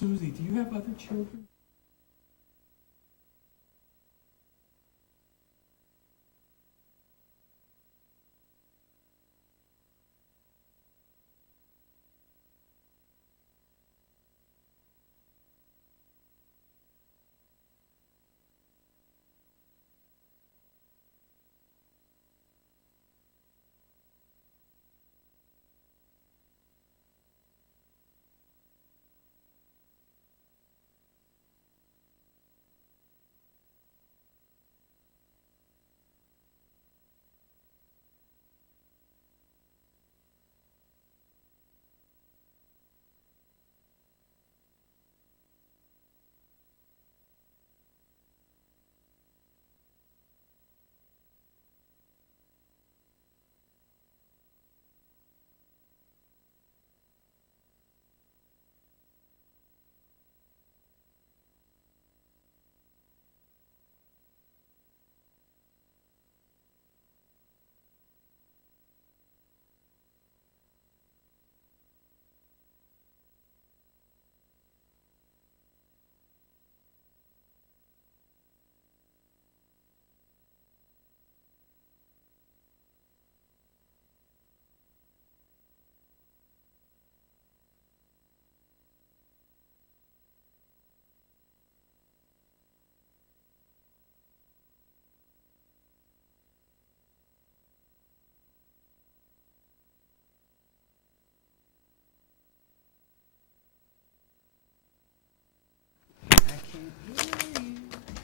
Susie, do you have other children?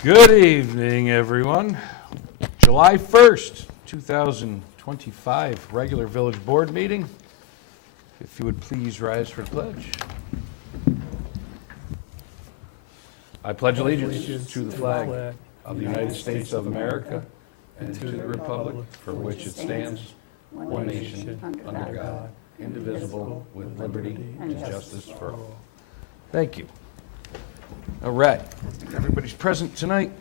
Good evening, everyone. July 1st, 2025, regular village board meeting. If you would please rise for the pledge. I pledge allegiance to the flag of the United States of America and to the republic for which it stands, one nation, under God, indivisible, with liberty and justice for all. Thank you. All right, everybody's present tonight.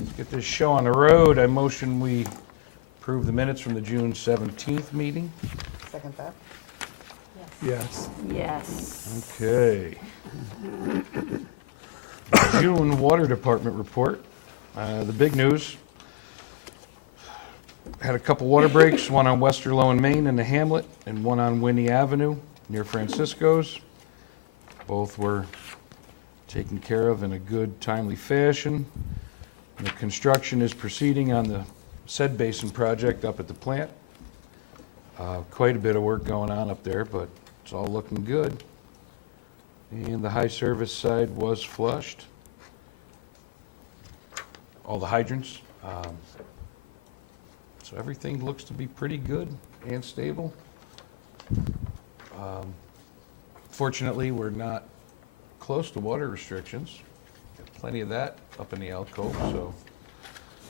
Let's get this show on the road. I motion we approve the minutes from the June 17th meeting. Second that. Yes. Yes. Okay. June Water Department report. The big news, had a couple water breaks, one on Westerlo in Maine in the Hamlet and one on Winnie Avenue near Francisco's. Both were taken care of in a good, timely fashion. And the construction is proceeding on the said basin project up at the plant. Quite a bit of work going on up there, but it's all looking good. And the high service side was flushed. All the hydrants. So everything looks to be pretty good and stable. Fortunately, we're not close to water restrictions. Got plenty of that up in the alcove, so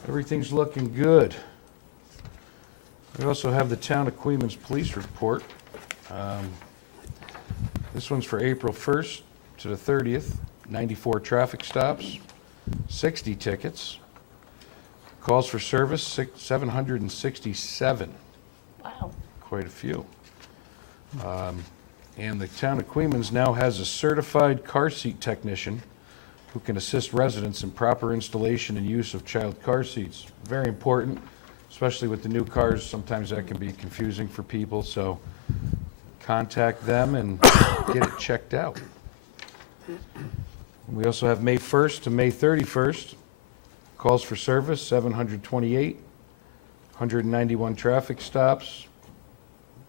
everything's looking good. We also have the Town of Queens Police Report. This one's for April 1st to the 30th. 94 traffic stops, 60 tickets. Calls for service, 767. Wow. Quite a few. And the Town of Queens now has a certified car seat technician who can assist residents in proper installation and use of child car seats. Very important, especially with the new cars. Sometimes that can be confusing for people, so contact them and get it checked out. We also have May 1st to May 31st. Calls for service, 728, 191 traffic stops,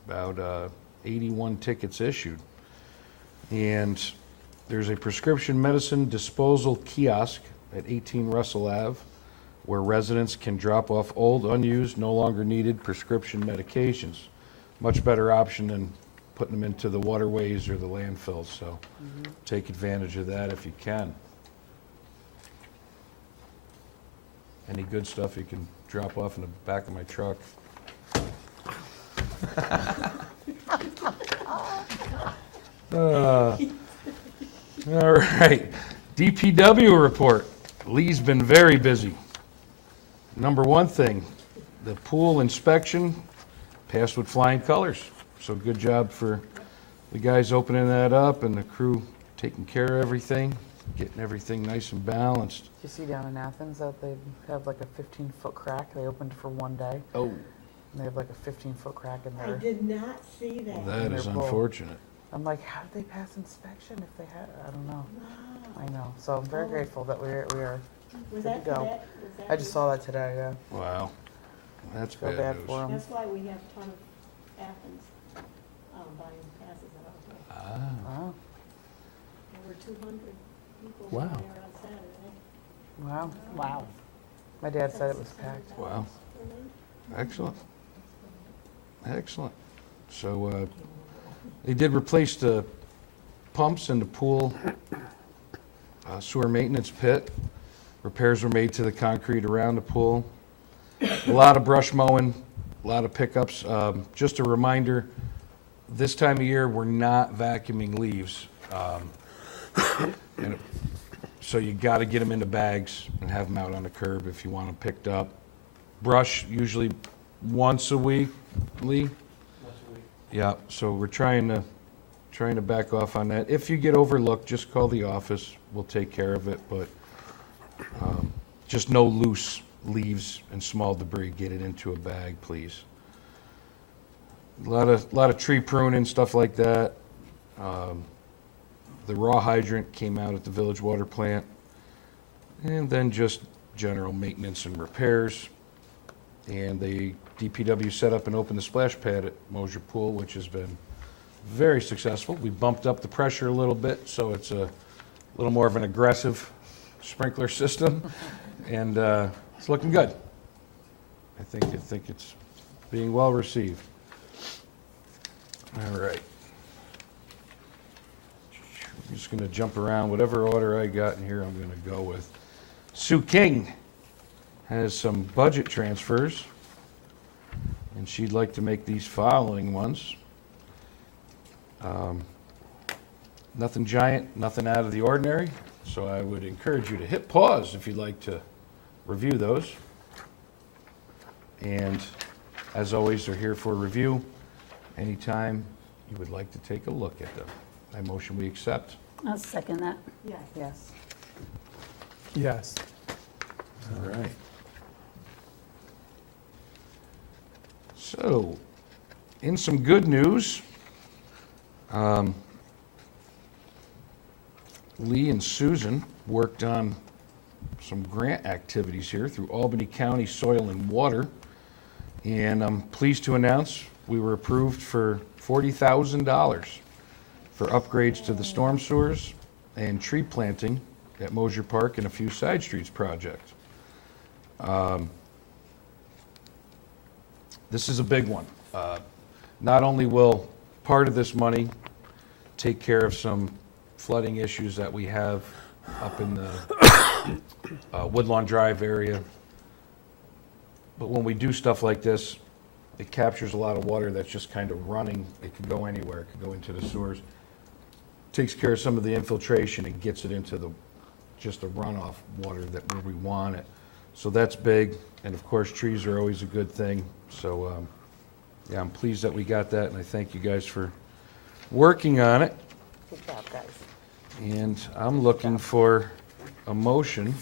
about 81 tickets issued. And there's a prescription medicine disposal kiosk at 18 Russell Ave where residents can drop off old, unused, no longer needed prescription medications. Much better option than putting them into the waterways or the landfills, so take advantage of that if you can. Any good stuff you can drop off in the back of my truck. All right, DPW report. Lee's been very busy. Number one thing, the pool inspection passed with flying colors. So good job for the guys opening that up and the crew taking care of everything, getting everything nice and balanced. Did you see down in Athens that they have like a 15-foot crack? They opened for one day. Oh. And they have like a 15-foot crack in I there. did not see that. That is They're full. unfortunate. I'm like, how did they pass inspection if they had? I don't know. Wow. I know. So I'm very grateful that we are. Was Good that to go. today? Was that I just saw that today. Yeah. Wow. That's Feel bad bad news. for 'em. That's why we have a ton of Athens buying passes at our place. Ah, Wow. Over 200 people Wow. were there on Saturday. Wow. Wow. My dad said it was packed. wow. Excellent. Excellent. So they did replace the pumps in the pool sewer maintenance pit. Repairs were made to the concrete around the pool. A lot of brush mowing, a lot of pickups. Just a reminder, this time of year, we're not vacuuming leaves. So you got to get them into bags and have them out on the curb if you want them picked up. Brush usually once a week, Lee? Yeah, so we're trying to back off on that. If you get overlooked, just call the office. We'll take care of it, but just no loose leaves and small debris. Get it into a bag, please. A lot of tree pruning, stuff like that. The raw hydrant came out at the village water plant. And then just general maintenance and repairs. And the DPW set up and opened the splash pad at Mosier Pool, which has been very successful. We bumped up the pressure a little bit, so it's a little more of an aggressive sprinkler system, and it's looking good. I think it's being well received. All right. I'm just going to jump around. Whatever order I got in here, I'm going to go with. Sue King has some budget transfers, and she'd like to make these following ones. Nothing giant, nothing out of the ordinary, so I would encourage you to hit pause if you'd like to review those. And as always, they're here for review anytime you would like to take a look at them. I motion we accept. I'll second that. Yes. Yes. Yes. All right. So, in some good news, Lee and Susan worked on some grant activities here through Albany County Soil and Water. And I'm pleased to announce we were approved for $40,000 for upgrades to the storm sewers and tree planting at Mosier Park and a few side streets project. This is a big one. Not only will part of this money take care of some flooding issues that we have up in the Woodlawn Drive area, but when we do stuff like this, it captures a lot of water that's just kind of running. It could go anywhere. It could go into the sewers. Takes care of some of the infiltration and gets it into just the runoff water where we want it. So that's big, and of course, trees are always a good thing. So, yeah, I'm pleased that we got that, and I thank you guys for working on it. Good job, guys. And I'm looking for a motion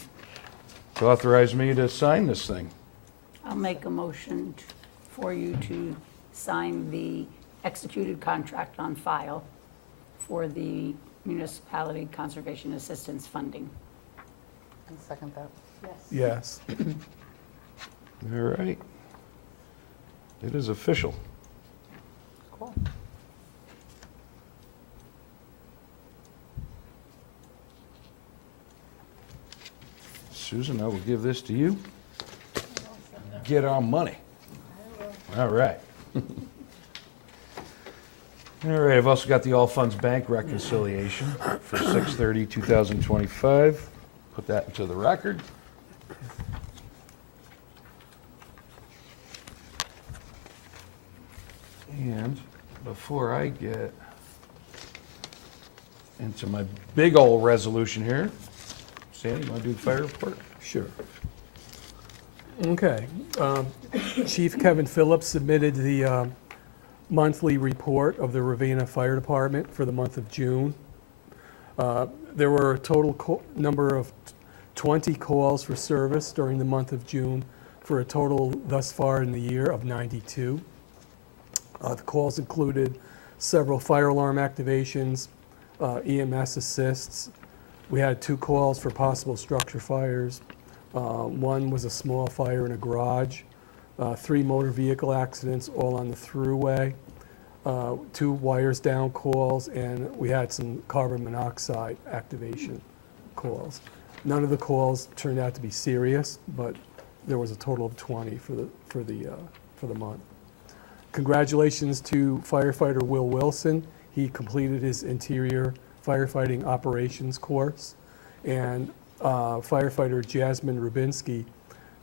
to authorize me to sign this thing. I'll make a motion for you to sign the executed contract on file for the municipality conservation assistance funding. And second that. Yes. Yes. All right. It is official. Cool. Susan, I will give this to you. Get our money. All right. All right, I've also got the All Funds Bank reconciliation for 6/30/2025. Put that into the record. And before I get into my big old resolution here, Sandy, you want to do the fire report? Sure. Okay. Chief Kevin Phillips submitted the monthly report of the Ravena Fire Department for the month of June. There were a total number of 20 calls for service during the month of June, for a total thus far in the year of 92. The calls included several fire alarm activations, EMS assists. We had 2 calls for possible structure fires. One was a small fire in a garage. 3 motor vehicle accidents, all on the thruway. 2 wires down calls, and we had some carbon monoxide activation calls. None of the calls turned out to be serious, but there was a total of 20 for the month. Congratulations to firefighter Will Wilson. He completed his interior firefighting operations course, and firefighter Jasmine Rubinski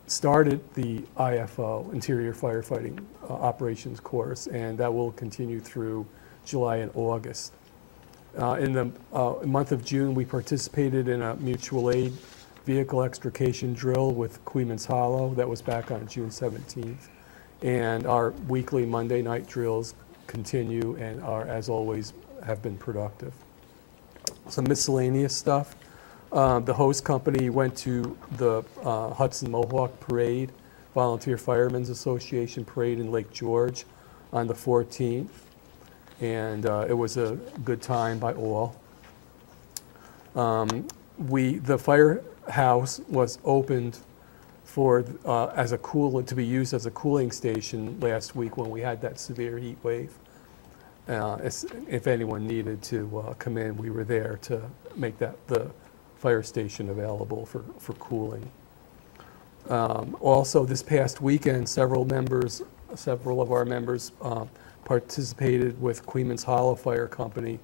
started the IFO, interior firefighting operations course, and that will continue through July and August. In the month of June, we participated in a mutual aid vehicle extrication drill with Queens Hollow. That was back on June 17th. And our weekly Monday night drills continue and are, as always, have been productive. Some miscellaneous stuff. The host company went to the Hudson Mohawk Parade, Volunteer Firemen's Association Parade in Lake George on the 14th. And it was a good time by all. The firehouse was opened for to be used as a cooling station last week when we had that severe heat wave. If anyone needed to come in, we were there to make the fire station available for cooling. Also, this past weekend, several of our members participated with Queens Hollow Fire Company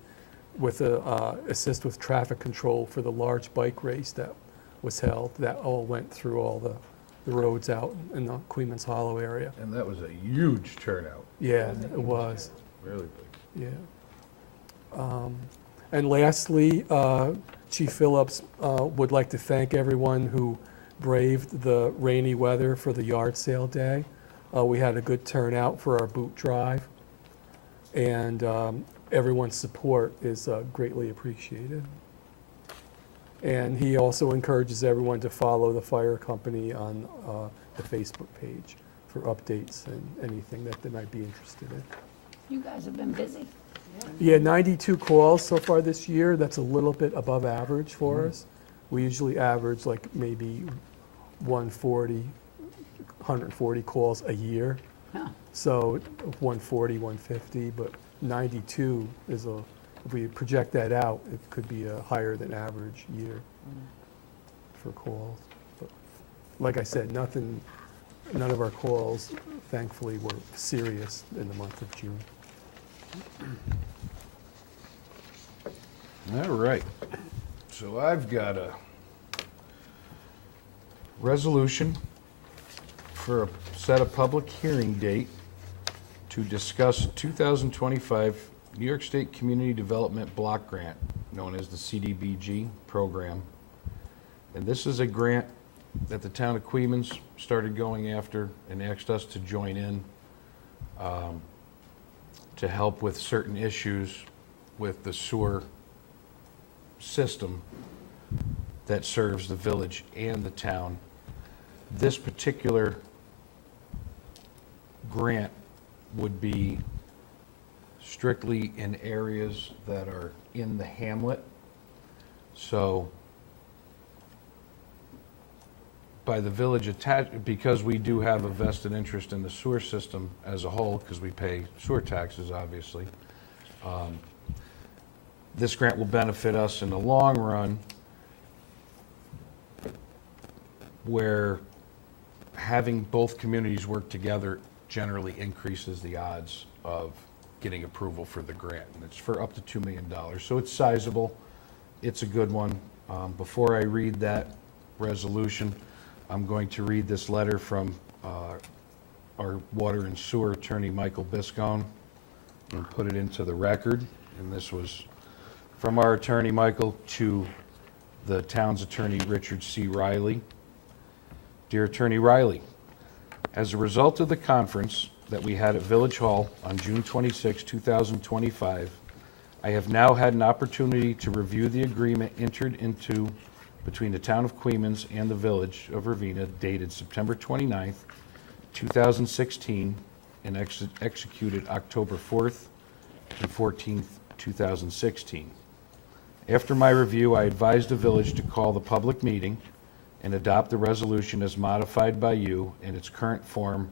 with assist with traffic control for the large bike race that was held. That all went through all the roads out in the Queens Hollow area. And that was a huge turnout. Yeah, it was. Really big. Yeah. And lastly, Chief Phillips would like to thank everyone who braved the rainy weather for the yard sale day. We had a good turnout for our boot drive, and everyone's support is greatly appreciated. And he also encourages everyone to follow the fire company on the Facebook page for updates and anything that they might be interested in. You guys have been busy. Yeah, 92 calls so far this year. That's a little bit above average for us. We usually average like maybe 140 calls a year. Huh. So 140, 150, but 92 is if we project that out, it could be a higher than average year for calls. But like I said, none of our calls, thankfully, were serious in the month of June. All right. So I've got a resolution for a set a public hearing date to discuss 2025 New York State Community Development Block Grant, known as the CDBG program. And this is a grant that the town of Queens started going after and asked us to join in to help with certain issues with the sewer system that serves the village and the town. This particular grant would be strictly in areas that are in the hamlet. So by the village because we do have a vested interest in the sewer system as a whole, because we pay sewer taxes, obviously, this grant will benefit us in the long run, where having both communities work together generally increases the odds of getting approval for the grant. And it's for up to $2 million. So it's sizable. It's a good one. Before I read that resolution, I'm going to read this letter from our water and sewer attorney, Michael Biscone, and put it into the record. And this was from our attorney, Michael, to the town's attorney, Richard C. Riley. Dear Attorney Riley, as a result of the conference that we had at Village Hall on June 26, 2025, I have now had an opportunity to review the agreement entered into between the Town of Queens and the Village of Ravena dated September 29th, 2016, and executed October 4th and 14th, 2016. After my review, I advised the village to call the public meeting and adopt the resolution as modified by you in its current form,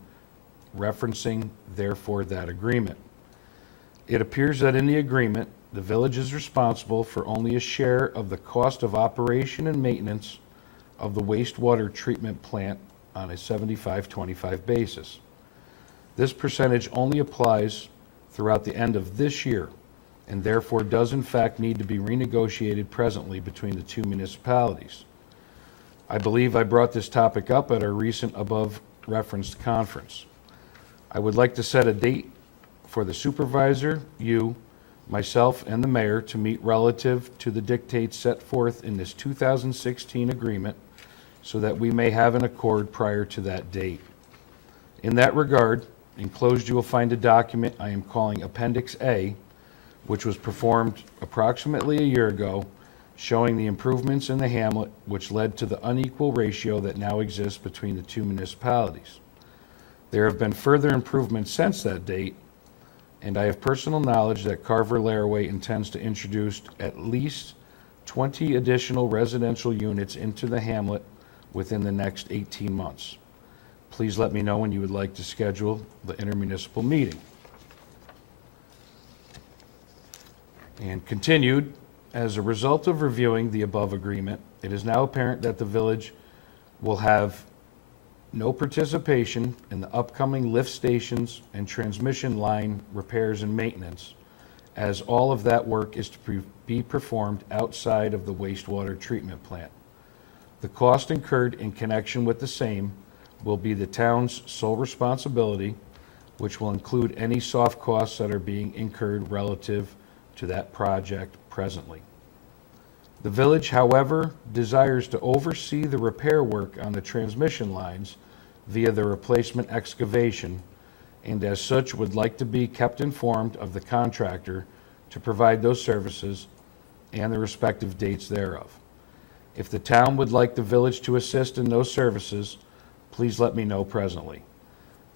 referencing therefore that agreement. It appears that in the agreement, the village is responsible for only a share of the cost of operation and maintenance of the wastewater treatment plant on a 75-25 basis. This percentage only applies throughout the end of this year, and therefore does in fact need to be renegotiated presently between the two municipalities. I believe I brought this topic up at our recent above referenced conference. I would like to set a date for the supervisor, you, myself, and the mayor to meet relative to the dictates set forth in this 2016 agreement so that we may have an accord prior to that date. In that regard, enclosed you will find a document I am calling Appendix A, which was performed approximately a year ago, showing the improvements in the hamlet which led to the unequal ratio that now exists between the two municipalities. There have been further improvements since that date, and I have personal knowledge that Carver-Laraway intends to introduce at least 20 additional residential units into the hamlet within the next 18 months. Please let me know when you would like to schedule the intermunicipal meeting. And continued, as a result of reviewing the above agreement, it is now apparent that the village will have no participation in the upcoming lift stations and transmission line repairs and maintenance, as all of that work is to be performed outside of the wastewater treatment plant. The cost incurred in connection with the same will be the town's sole responsibility, which will include any soft costs that are being incurred relative to that project presently. The village, however, desires to oversee the repair work on the transmission lines via the replacement excavation, and as such would like to be kept informed of the contractor to provide those services and the respective dates thereof. If the town would like the village to assist in those services, please let me know presently.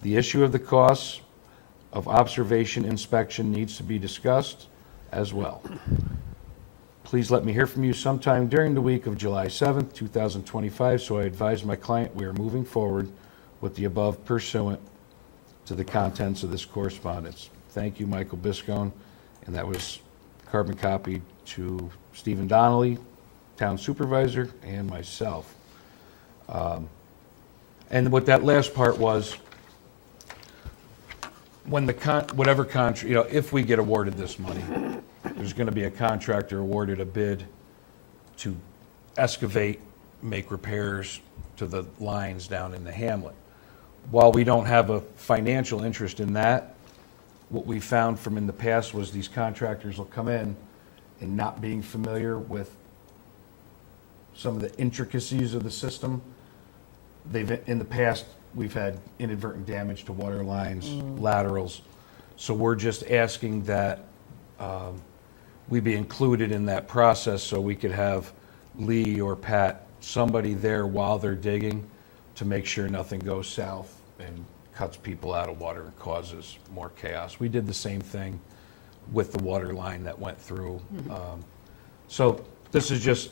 The issue of the costs of observation inspection needs to be discussed as well. Please let me hear from you sometime during the week of July 7th, 2025, so I advise my client we are moving forward with the above pursuant to the contents of this correspondence. Thank you, Michael Biscone, and that was carbon copied to Stephen Donnelly, Town Supervisor, and myself. And what that last part was, when the whatever contract, if we get awarded this money, there's going to be a contractor awarded a bid to excavate, make repairs to the lines down in the hamlet. While we don't have a financial interest in that, what we found from in the past was these contractors will come in and not being familiar with some of the intricacies of the system. In the past, we've had inadvertent damage to water lines, laterals. So we're just asking that we be included in that process so we could have Lee or Pat, somebody there while they're digging to make sure nothing goes south and cuts people out of water and causes more chaos. We did the same thing with the water line that went through. So this is just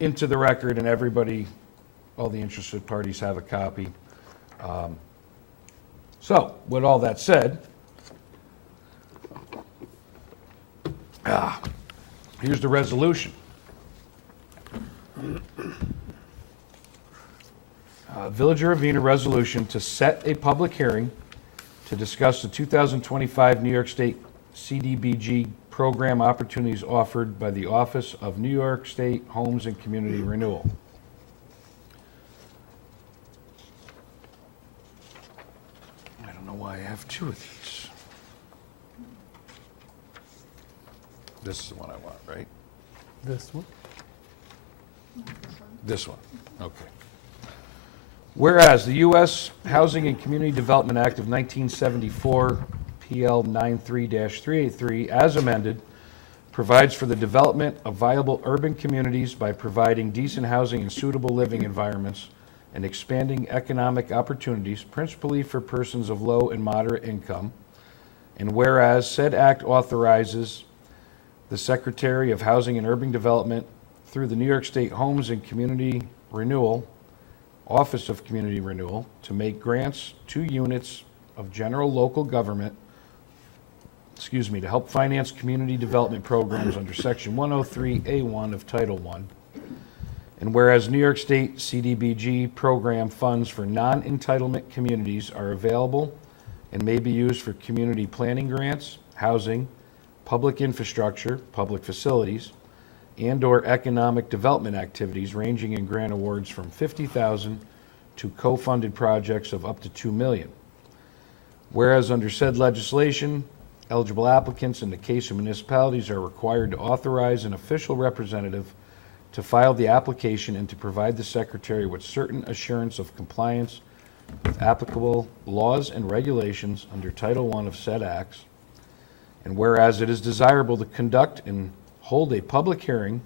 into the record, and everybody, all the interested parties have a copy. So with all that said, here's the resolution. Village of Ravena resolution to set a public hearing to discuss the 2025 New York State CDBG program opportunities offered by the Office of New York State Homes and Community Renewal. I don't know why I have two of these. This is the one I want, right? This one? This one, okay. Whereas the U.S. Housing and Community Development Act of 1974, PL 93-383, as amended, provides for the development of viable urban communities by providing decent housing and suitable living environments and expanding economic opportunities, principally for persons of low and moderate income. And whereas said act authorizes the Secretary of Housing and Urban Development through the New York State Homes and Community Renewal, Office of Community Renewal, to make grants to units of general local government, to help finance community development programs under Section 103A1 of Title I. And whereas New York State CDBG program funds for non-entitlement communities are available and may be used for community planning grants, housing, public infrastructure, public facilities, and/or economic development activities ranging in grant awards from $50,000 to co-funded projects of up to $2 million. Whereas under said legislation, eligible applicants in the case of municipalities are required to authorize an official representative to file the application and to provide the Secretary with certain assurance of compliance with applicable laws and regulations under Title I of said acts. And whereas it is desirable to conduct and hold a public hearing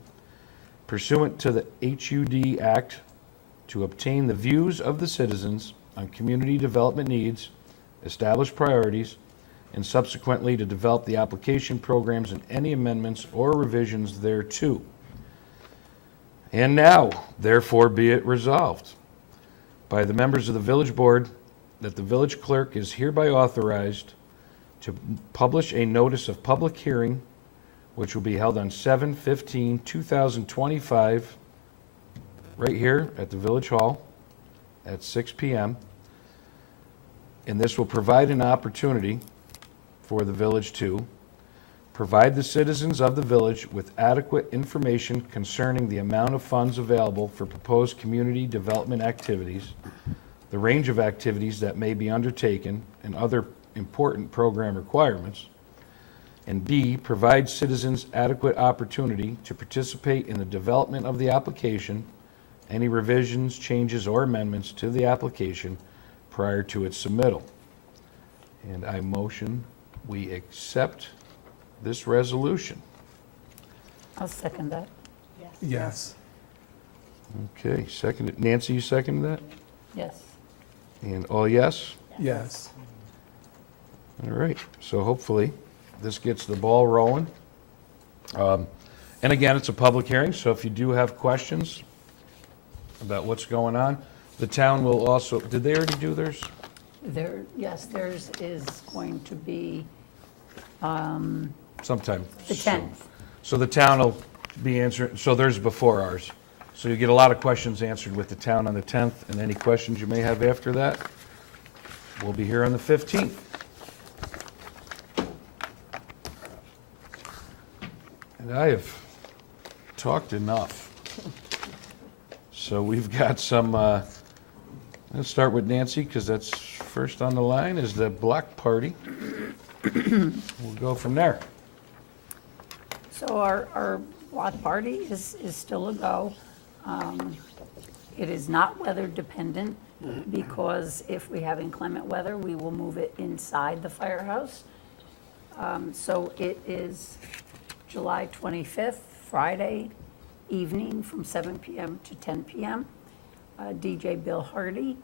pursuant to the HUD Act to obtain the views of the citizens on community development needs, establish priorities, and subsequently to develop the application programs and any amendments or revisions thereto. And now, therefore, be it resolved by the members of the village board that the village clerk is hereby authorized to publish a notice of public hearing, which will be held on 7/15/2025, right here at the Village Hall at 6 p.m. And this will provide an opportunity for the village to provide the citizens of the village with adequate information concerning the amount of funds available for proposed community development activities, the range of activities that may be undertaken, and other important program requirements. And B, provide citizens adequate opportunity to participate in the development of the application, any revisions, changes, or amendments to the application prior to its submittal. And I motion we accept this resolution. I'll second that. Yes. Okay, seconded. Nancy, you seconded that? Yes. And all yes? Yes. All right, so hopefully this gets the ball rolling. And again, it's a public hearing, so if you do have questions about what's going on, the town will also, did they already do theirs? Yes, theirs is going to be Sometime the soon. 10th. So the town will be answering, so theirs before ours. So you get a lot of questions answered with the town on the 10th, and any questions you may have after that, we'll be here on the 15th. And I have talked enough. So we've got some, let's start with Nancy, because that's first on the line, is the block party. We'll go from there. So our block party is still a go. It is not weather dependent, because if we have inclement weather, we will move it inside the firehouse. So it is July 25th, Friday evening from 7 p.m. to 10 p.m. DJ Bill Hardy.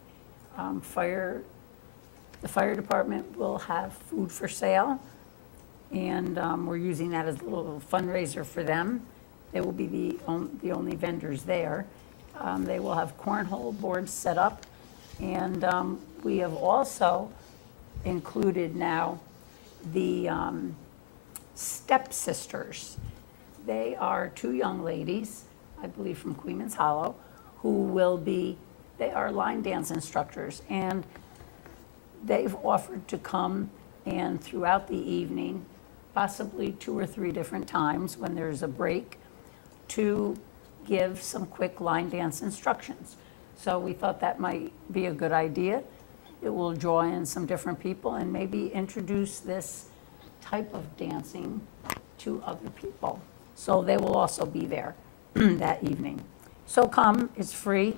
The fire department will have food for sale, and we're using that as a little fundraiser for them. They will be the only vendors there. They will have cornhole boards set up, and we have also included now the stepsisters. They are two young ladies, I believe from Queens Hollow, they are line dance instructors, and they've offered to come and throughout the evening, possibly 2 or 3 different times when there's a break, to give some quick line dance instructions. So we thought that might be a good idea. It will draw in some different people and maybe introduce this type of dancing to other people. So they will also be there that evening. So come, it's free.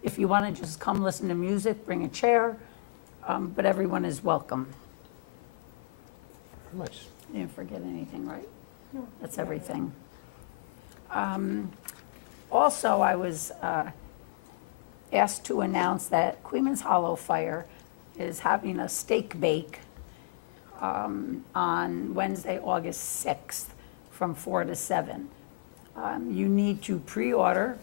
If you want to just come listen to music, bring a chair, but everyone is welcome. Nice. You didn't forget anything, right? That's everything. Also, I was asked to announce that Queens Hollow Fire is having a steak bake on Wednesday, August 6th, from 4 to 7. You need to pre-order,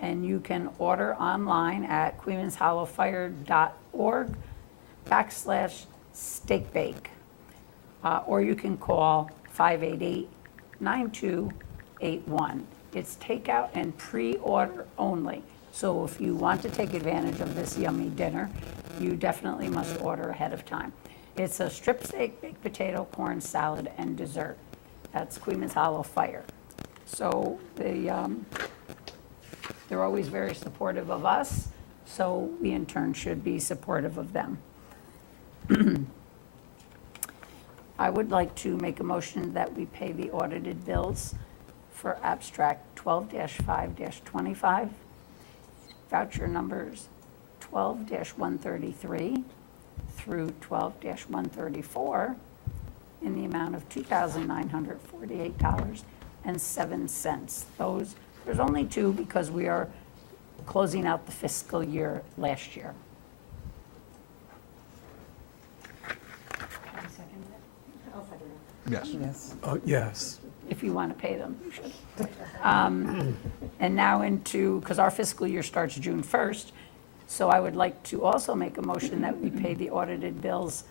and you can order online at queenshollowfire.org/steakbake. Or you can call 588-9281. It's takeout and pre-order only. So if you want to take advantage of this yummy dinner, you definitely must order ahead of time. It's a strip steak, baked potato, corn salad, and dessert. That's Queens Hollow Fire. So they're always very supportive of us, so we in turn should be supportive of them. I would like to make a motion that we pay the audited bills for abstract 12-5-25, voucher numbers 12-133 through 12-134 in the amount of $2,948.07. There's only two because we are closing out the fiscal year last year. I'll second it. Yes. Yes. Yes. If you want to pay them, you should. And now because our fiscal year starts June 1st, so I would like to also make a motion that we pay the audited bills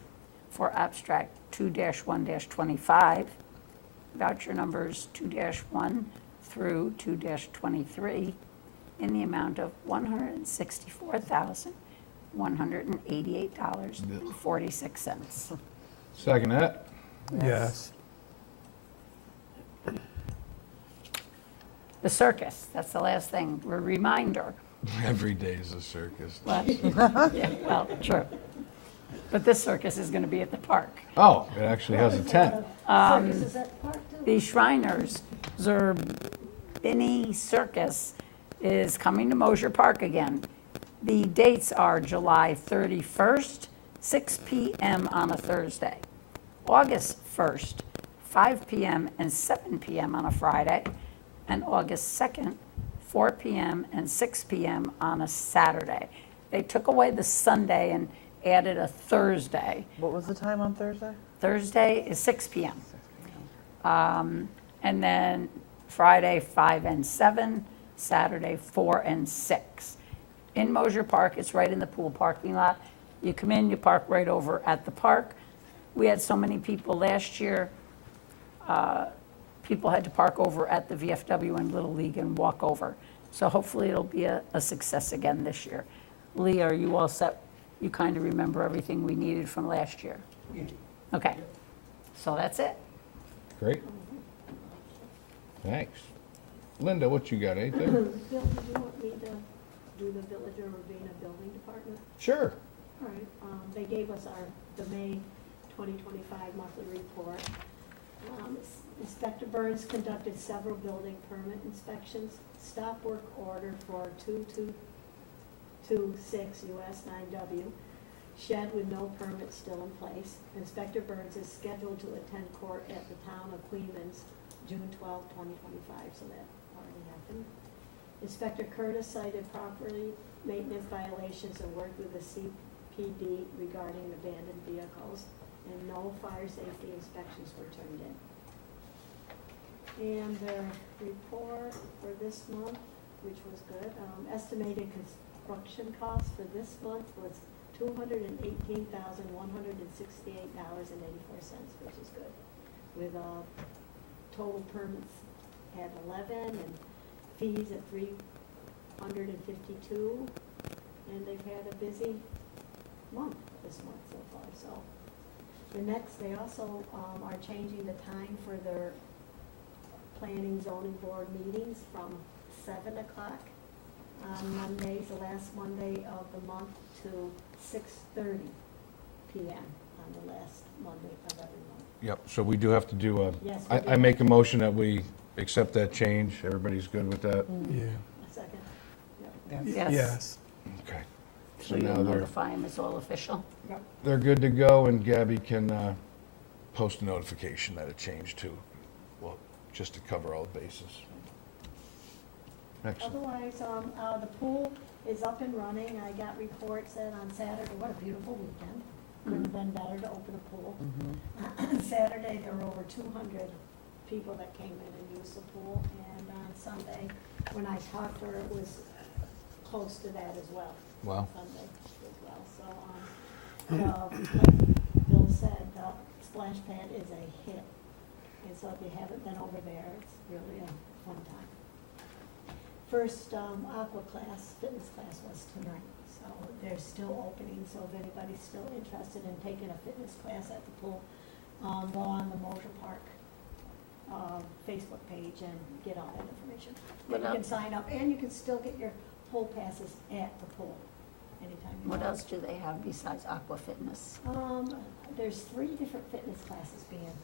for abstract 2-1-25, voucher numbers 2-1 through 2-23, in the amount of $164,188.46. Second that. Yes. The circus, that's the last thing, a reminder. Every day is a circus. But, yeah, well, true. But this circus is going to be at the park. Oh, it actually has a tent. Circus is at the park too? The Shriners Zerbini Circus is coming to Mosher Park again. The dates are July 31st, 6 p.m. on a Thursday, August 1st, 5 p.m. and 7 p.m. on a Friday, and August 2nd, 4 p.m. and 6 p.m. on a Saturday. They took away the Sunday and added a Thursday. What was the time on Thursday? Thursday is 6 p.m. And then Friday, 5 and 7, Saturday, 4 and 6. In Mosher Park, it's right in the pool parking lot. You come in, you park right over at the park. We had so many people last year, people had to park over at the VFW and Little League and walk over. So hopefully it'll be a success again this year. Lee, are you all set? You kind of remember everything we needed from last year? Okay, so that's it. Great. Thanks. Linda, what you got, anything? Bill, did you want me to do the Village of Ravena Building Department? Sure. All right, they gave us the May 2025 monthly report. Inspector Burns conducted several building permit inspections, stop work order for 2226 US 9W, shed with no permit still in place. Inspector Burns is scheduled to attend court at the town of Queens, June 12, 2025, so that already happened. Inspector Curtis cited property maintenance violations and worked with the CPD regarding abandoned vehicles, and no fire safety inspections were turned in. And their report for this month, which was good, estimated construction costs for this month was $218,168.84, which is good. With total permits at 11 and fees at 352, and they've had a busy month this month so far. So the next, they also are changing the time for their planning zoning board meetings from 7 o'clock on Mondays, the last Monday of the month, to 6:30 p.m. on the last Monday of every month. Yep, so we do have to do Yes, we do. I make a motion that we accept that change. Everybody's good with that? Yeah. A second? Yep. Yes. Yes. Okay. So So now you'll they're, notify them it's all official? they're good to go, and Gabby can post a notification that it changed to, well, just to cover all the bases. Excellent. Otherwise, the pool is up and running. I got reports that on Saturday, what a beautiful weekend. Couldn't have been better to open a pool. Saturday, there were over 200 people that came in and used the pool. And on Sunday, when I talked to her, it was close to that as well. Wow. Sunday as well. So, like Bill said, the splash pad is a hit. And so if you haven't been over there, it's really a fun time. First aqua class, fitness class was tonight, so they're still opening, so if anybody's still interested in taking a fitness class at the pool, go on the Motor Park Facebook page and get all that information. What And you can else? sign up, and you can still get your pool passes at the pool anytime you want. What else do they have besides aqua fitness? There's 3 different fitness classes being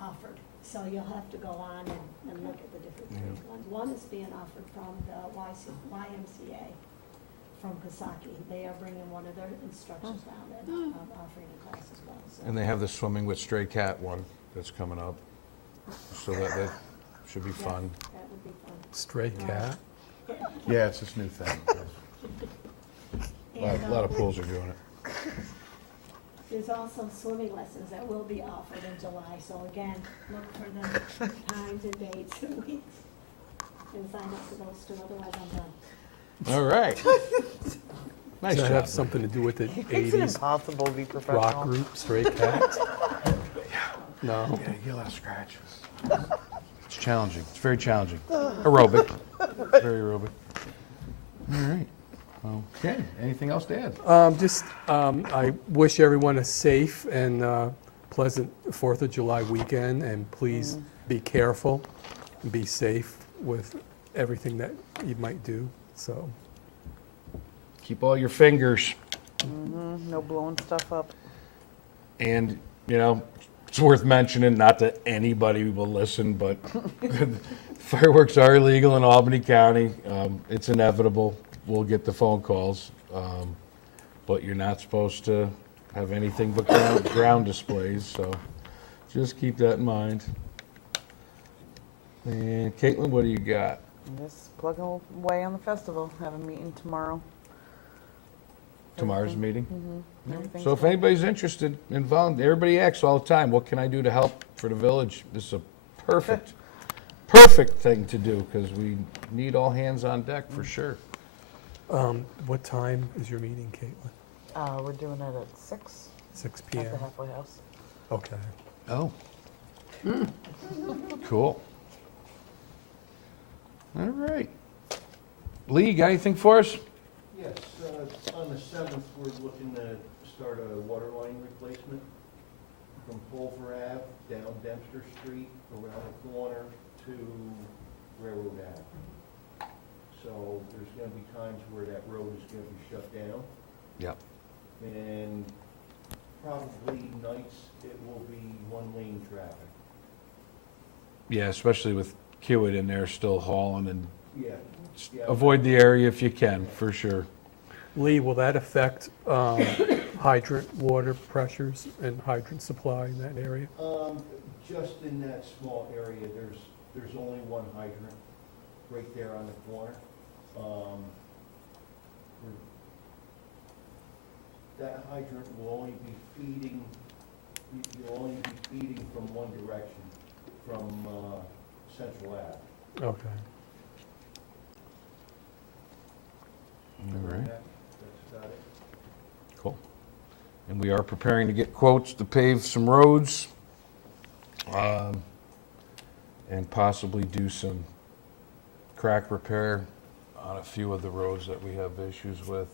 offered, so you'll have to go on and look at the different ones. One is being offered from the YMCA from Kasaki. They are bringing one of their instructors down and offering a class as well, so. And they have the swimming with stray cat one that's coming up. So that should be Yeah, fun. that would be fun. Stray cat. Yeah, it's this new thing. And, A lot of pools are doing it. there's also swimming lessons that will be offered in July, so again, look for the times and dates and weeks. And sign up for those too, otherwise I'm done. All right. Nice Does that job. have something to do with the Makes it 80s impossible to be professional. rock group, Stray Cats? No? Yeah, you get a lot of scratches. It's challenging. It's very challenging. Aerobic. Very aerobic. All right. Okay. Anything else to add? I wish everyone a safe and pleasant 4th of July weekend, and please be careful and be safe with everything that you might do, so. Keep all your fingers. No blowing stuff up. And, it's worth mentioning, not that anybody will listen, but fireworks are illegal in Albany County. It's inevitable. We'll get the phone calls. But you're not supposed to have anything but ground displays, so just keep that in mind. And Caitlin, what do you got? Just plugging away on the festival. Have a meeting tomorrow. Tomorrow's meeting? Everything's So if going- anybody's interested in volunteering, everybody asks all the time, what can I do to help for the village? This is a perfect thing to do, because we need all hands on deck for sure. What time is your meeting, Caitlin? We're doing it at 6 6 at the PM? halfway house. Okay. Oh. Cool. All right. Lee, you got anything for us? Yes, on the 7th, we're looking to start a water line replacement from Pulver Ave down Dempster Street, around the corner to Railroad Ave. So there's gonna be times where that road is gonna be shut down, Yep. and probably nights it will be one-lane traffic. Yeah, especially with Kiewit in there still hauling, and Yeah. avoid the area if you can, for sure. Lee, will that affect hydrant water pressures and hydrant supply in that area? Just in that small area, there's only one hydrant right there on the corner. That hydrant will only be feeding, you'll only be feeding from one direction, from Central Ave. Okay. All right. That's about it. Cool. And we are preparing to get quotes to pave some roads, and possibly do some crack repair on a few of the roads that we have issues with,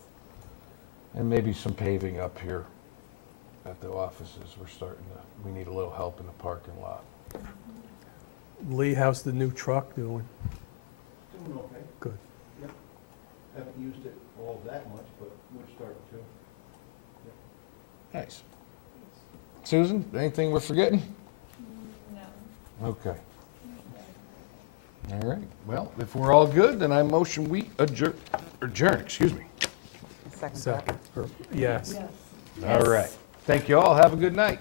and maybe some paving up here at the offices. We need a little help in the parking lot. Lee, how's the new truck doing? Doing okay. Good. Haven't used it all that much, but we're starting to. Nice. Susan, anything we're forgetting? No. Okay. All right. Well, if we're all good, then I motion we adjourn, excuse me. Second. Second. Yes. All right. Thank you all. Have a good night.